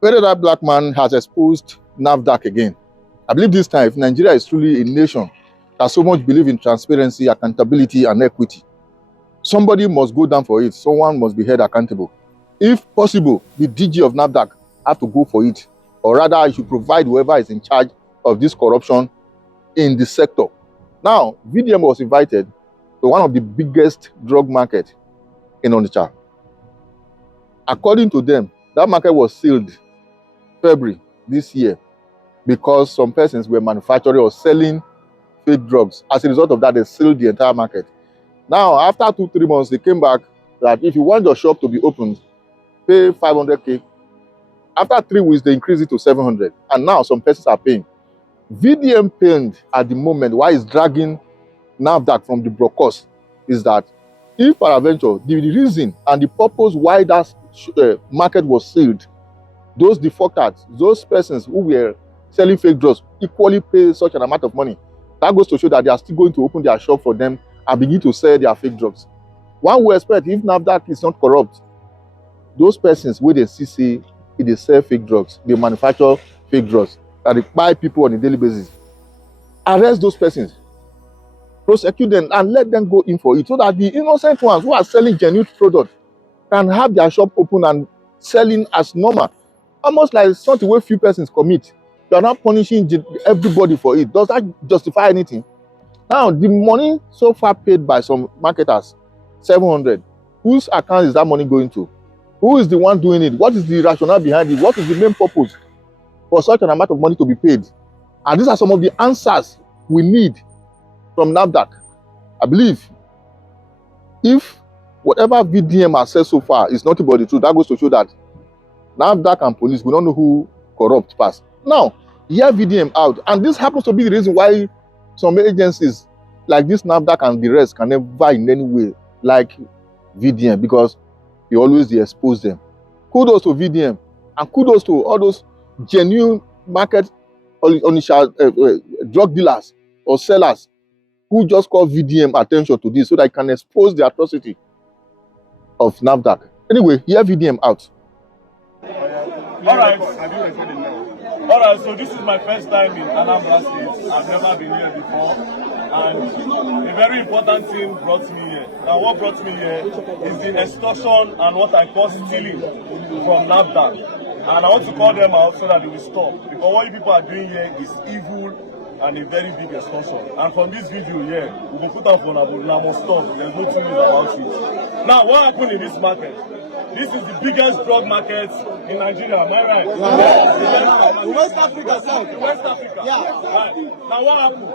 whether that black man has exposed NAFDAC again. I believe this time, if Nigeria is truly a nation that so much believe in transparency, accountability, and equity, somebody must go down for it. Someone must be held accountable. If possible, the DG of NAFDAC have to go for it, or rather, I should provide whoever is in charge of this corruption in the sector. Now, VDM was invited to one of the biggest drug markets in Onitsha. According to them, that market was sealed February this year because some persons were manufacturing or selling fake drugs. As a result of that, they sealed the entire market. Now, after 2-3 months, they came back that if you want your shop to be opened, pay 500K. After 3 weeks, they increased it to 700. And now some persons are paying. VDM pained at the moment why it's dragging NAFDAC from the broadcast is that if peradventure, the reason and the purpose why that market was sealed, those defaulters, those persons who were selling fake drugs equally pay such an amount of money. That goes to show that they are still going to open their shop for them and begin to sell their fake drugs. One will expect if NAFDAC is not corrupt, those persons where they see they sell fake drugs, they manufacture fake drugs, that they buy people on a daily basis. Arrest those persons, prosecute them, and let them go in for it so that the innocent ones who are selling genuine products can have their shop open and selling as normal. Almost like something where few persons commit. You are not punishing everybody for it. Does that justify anything? Now, the money so far paid by some marketers, 700, whose account is that money going to? Who is the one doing it? What is the rationale behind it? What is the main purpose for such an amount of money to be paid? And these are some of the answers we need from NAFDAC. I believe if whatever VDM has said so far is nothing but the truth, that goes to show that NAFDAC and police, we don't know who corrupt past. Now, hear VDM out. And this happens to be the reason why some agencies like this NAFDAC and the rest can never in any way like VDM, because he always expose them. Kudos to VDM and kudos to all those genuine market drug dealers or sellers who just call VDM attention to this so that it can expose the atrocity of NAFDAC. Anyway, hear VDM out. Alright, so this is my first time in Anambra State. I've never been here before. And a very important thing brought me here. Now what brought me here is the extortion and what I call stealing from NAFDAC. And I want to call them out so that they will stop. Because what you people are doing here is evil and a very big extortion. And from this video here, we will put up on a must stop. There's no two ways about it. Now what happened in this market? This is the biggest drug market in Nigeria, am I right? Yeah. West Africa, South. West Africa. Yeah. Right. Now what happened?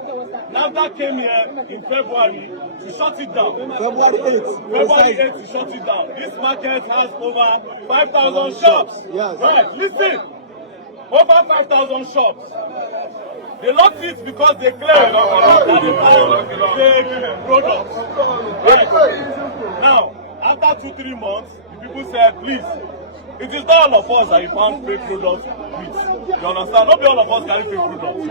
NAFDAC came here in February to shut it down. February 8th. February 8th to shut it down. This market has over 5,000 shops. Yes. Right, listen. Over 5,000 shops. They locked it because they claim that they found fake products. Right. Now, after 2-3 months, the people said, please, it is not all of us that you found fake products with. You understand? Not all of us carry fake products.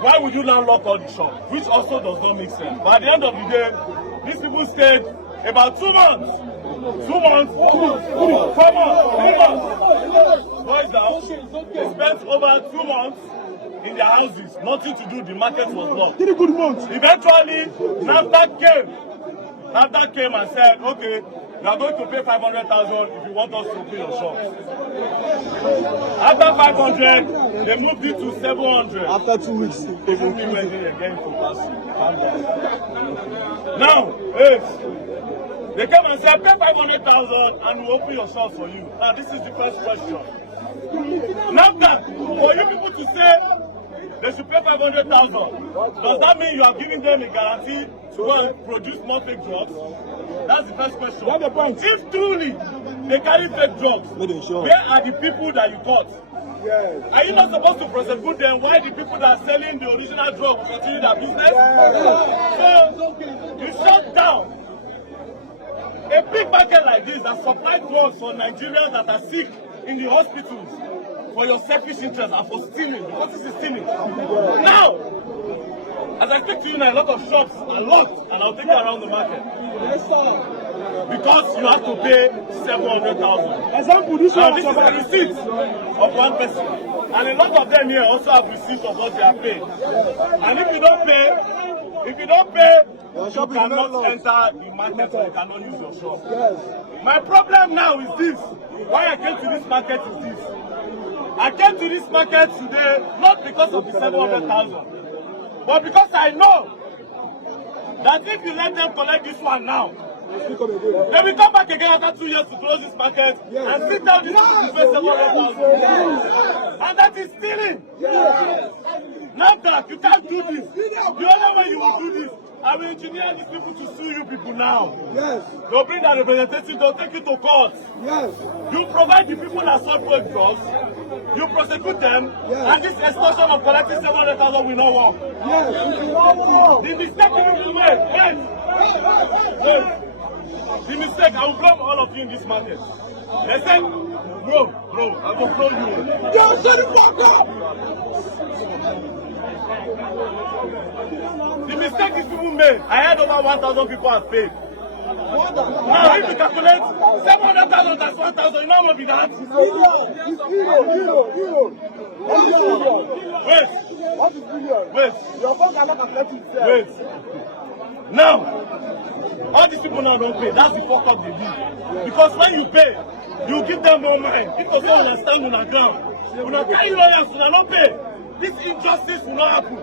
Why would you now lock all the shops? Which also does not make sense. But at the end of the day, these people stayed about 2 months. 2 months, 4 months, 3 months. Boys down, they spent over 2 months in their houses. Nothing to do, the market was locked. 3 good months. Eventually, NAFDAC came. NAFDAC came and said, okay, you are going to pay 500,000 if you want us to open your shop. After 500, they moved it to 700. After 2 weeks, they moved it again to pass. Now, they came and said, pay 500,000 and we'll open your shop for you. Now, this is the first question. NAFDAC, for you people to say they should pay 500,000, does that mean you are giving them a guarantee to go and produce more fake drugs? That's the first question. What the point? If truly they carry fake drugs, where are the people that you caught? Yes. Are you not supposed to prosecute them? Why the people that are selling the original drug will continue their business? Yes. So you shut down a big market like this that supply drugs for Nigerians that are sick in the hospitals for your selfish interest and for stealing, because this is stealing. Now, as I speak to you now, a lot of shops are locked, and I'll take you around the market. Yes, sir. because you have to pay 700,000. Example, this one. This is a receipt of one person. And a lot of them here also have receipts of what they are paid. And if you don't pay, you cannot enter the market or you cannot use your shop. Yes. My problem now is this. Why I came to this market is this. I came to this market today not because of the 700,000, but because I know that if you let them collect this one now, they will come back again after 2 years to close this market and sit down this people to pay 700,000. And that is stealing. NAFDAC, you can't do this. The only way you will do this, I will engineer these people to sue you people now. Yes. They'll bring their representative, they'll take you to court. Yes. You provide the people that sold fake drugs, you prosecute them, and this extortion of collecting 700,000 will not work. Yes. It will not work. The mistake you will wait. The mistake, I will blame all of you in this market. They said, bro, I will blow you. Yo, shut the fuck up! The mistake these people made, I had over 1,000 people have paid. Now, if you calculate 700,000 times 1,000, you know what will be that? It's zero. Wait. What is billion? Wait. Your phone cannot calculate itself. Wait. Now, all these people now don't pay. That's the fuck up they do. Because when you pay, you give them more mind. People don't understand on the ground. When I carry lawyers, when I don't pay, this injustice will not happen.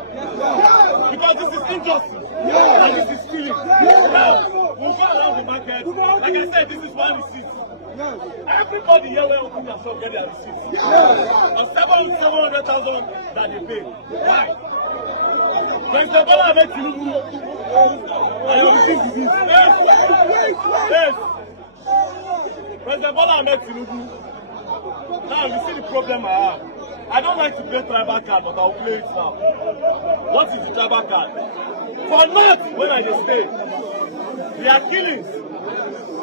Because this is injustice. And this is stealing. Now, we'll go around the market. Like I said, this is one receipt. Everybody here will open their shop, get their receipts. On 700,000 that they pay. Why? President Bola Ahmed Tinubu, I am receiving this. Yes. President Bola Ahmed Tinubu. Now you see the problem I have. I don't like to play tribal card, but I'll play it now. What is the tribal card? For not when I just stay. They are killings.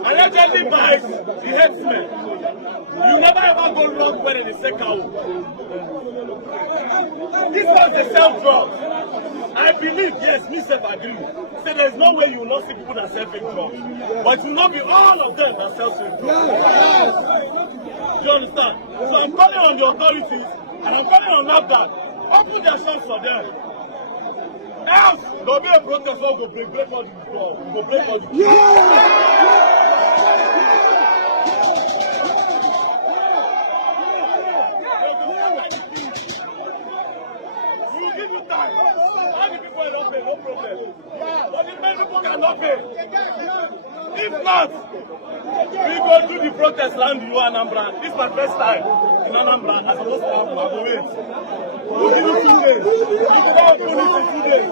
Allegedly by the headsmen. You never ever go wrong when they say cow. This was the sell drugs. I believe, yes, me self agree. So there's no way you will not see people that sell fake drugs. But it will not be all of them that sell fake drugs. Do you understand? So I'm calling on the authorities and I'm calling on NAFDAC. Open their shops for them. Else, there'll be a protest or go break all the door. Go break all the door. We'll give you time. All the people don't pay, no problem. But the many people cannot pay. If not, we go do the protest land in Anambra. This is my first time in Anambra. I'm supposed to have my wait. We'll give you 2 days. We can't do this in 2 days.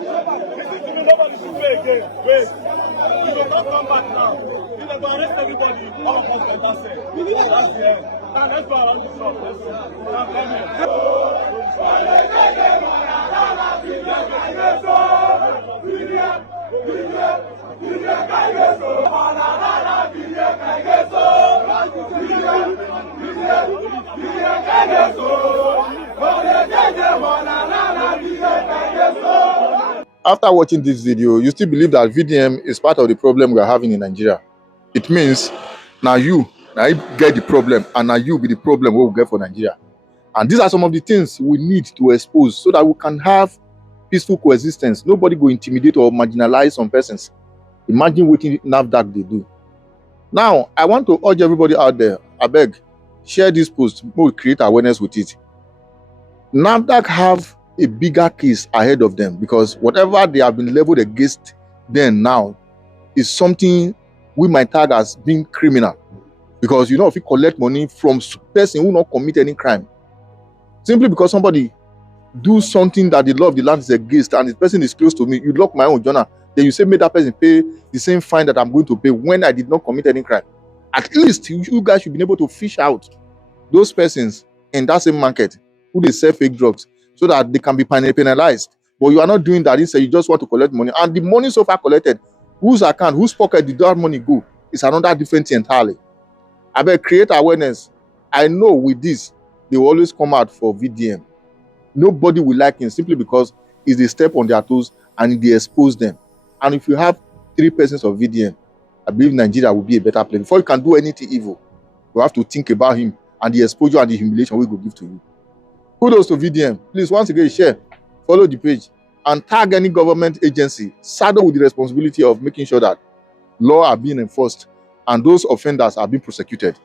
Listen to me, nobody should pay again. Wait. We will not come back now. If they go arrest everybody, all of us better say. That's the end. Now let's go around the shop. Let's see. Now come After watching this video, you still believe that VDM is part of the problem we are having in Nigeria. It means now you get the problem and now you be the problem we will get for Nigeria. And these are some of the things we need to expose so that we can have peaceful coexistence. Nobody go intimidate or marginalize some persons. Imagine what NAFDAC they do. Now, I want to urge everybody out there, I beg, share this post, we create awareness with it. NAFDAC have a bigger case ahead of them because whatever they have been leveled against them now is something we might tag as being criminal. Because you know, if you collect money from person who not commit any crime, simply because somebody do something that the law of the land is against and the person is close to me, you lock my own journal, then you say make that person pay the same fine that I'm going to pay when I did not commit any crime. At least you guys should be able to fish out those persons in that same market who they sell fake drugs so that they can be penalized. But you are not doing that. Instead, you just want to collect money. And the money so far collected, whose account, whose pocket did that money go, is another different thing entirely. I better create awareness. I know with this, they will always come out for VDM. Nobody will like him simply because it's a step on their toes and they expose them. And if you have 3 persons of VDM, I believe Nigeria will be a better place. Before you can do anything evil, you have to think about him and the exposure and the humiliation we will give to you. Kudos to VDM. Please, once again, share, follow the page, and tag any government agency saddled with the responsibility of making sure that law are being enforced and those offenders are being prosecuted.